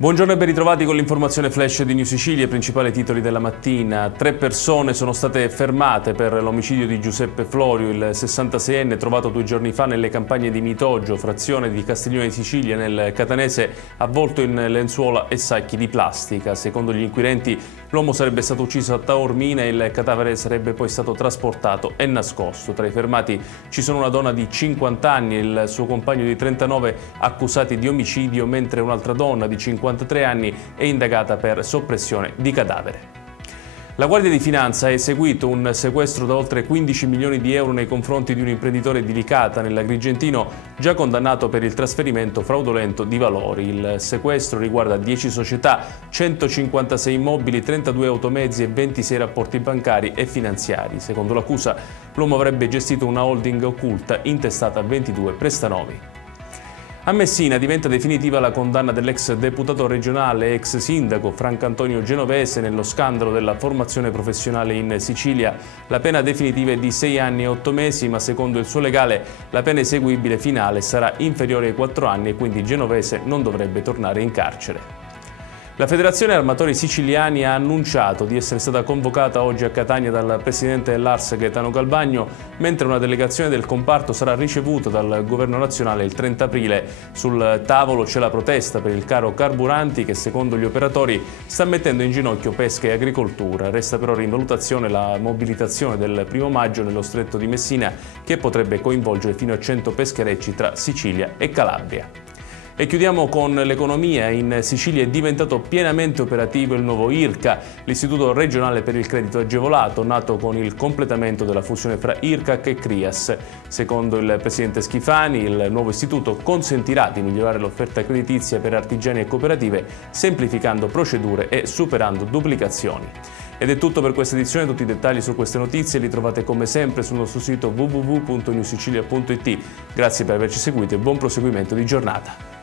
Buongiorno e ben ritrovati con l'informazione flash di New Sicilia, i principali titoli della mattina. 3 persone sono state fermate per l'omicidio di Giuseppe Florio, il 66enne trovato 2 giorni fa nelle campagne di Mitoggio, frazione di Castiglione di Sicilia, nel catanese, avvolto in lenzuola e sacchi di plastica. Secondo gli inquirenti l'uomo sarebbe stato ucciso a Taormina e il cadavere sarebbe poi stato trasportato e nascosto. Tra i fermati ci sono una donna di 50 anni e il suo compagno di 39 accusati di omicidio, mentre un'altra donna di 53 anni è indagata per soppressione di cadavere. La Guardia di Finanza ha eseguito un sequestro da oltre 15 milioni di euro nei confronti di un imprenditore di Licata, nell'Agrigentino, già condannato per il trasferimento fraudolento di valori. Il sequestro riguarda 10 società, 156 immobili, 32 automezzi e 26 rapporti bancari e finanziari. Secondo l'accusa, l'uomo avrebbe gestito una holding occulta intestata a 22 prestanomi. A Messina diventa definitiva la condanna dell'ex deputato regionale e ex sindaco Francantonio Genovese nello scandalo della formazione professionale in Sicilia. La pena definitiva è di 6 anni e 8 mesi, ma secondo il suo legale la pena eseguibile finale sarà inferiore ai 4 anni e quindi Genovese non dovrebbe tornare in carcere. La Federazione Armatori Siciliani ha annunciato di essere stata convocata oggi a Catania dal presidente dell'Ars Gaetano Galvagno, mentre una delegazione del comparto sarà ricevuta dal Governo nazionale il 30 aprile. Sul tavolo c'è la protesta per il caro carburanti che, secondo gli operatori, sta mettendo in ginocchio pesca e agricoltura. Resta però in valutazione la mobilitazione del 1° maggio nello Stretto di Messina, che potrebbe coinvolgere fino a 100 pescherecci tra Sicilia e Calabria. E chiudiamo con l'economia. In Sicilia è diventato pienamente operativo il nuovo IRCA, l'Istituto regionale per il credito agevolato, nato con il completamento della fusione fra IRCAC e CRIAS. Secondo il presidente Schifani, il nuovo istituto consentirà di migliorare l'offerta creditizia per artigiani e cooperative, semplificando procedure e superando duplicazioni. Ed è tutto per questa edizione. Tutti i dettagli su queste notizie li trovate come sempre sul nostro sito www.newsicilia.it. Grazie per averci seguito e buon proseguimento di giornata.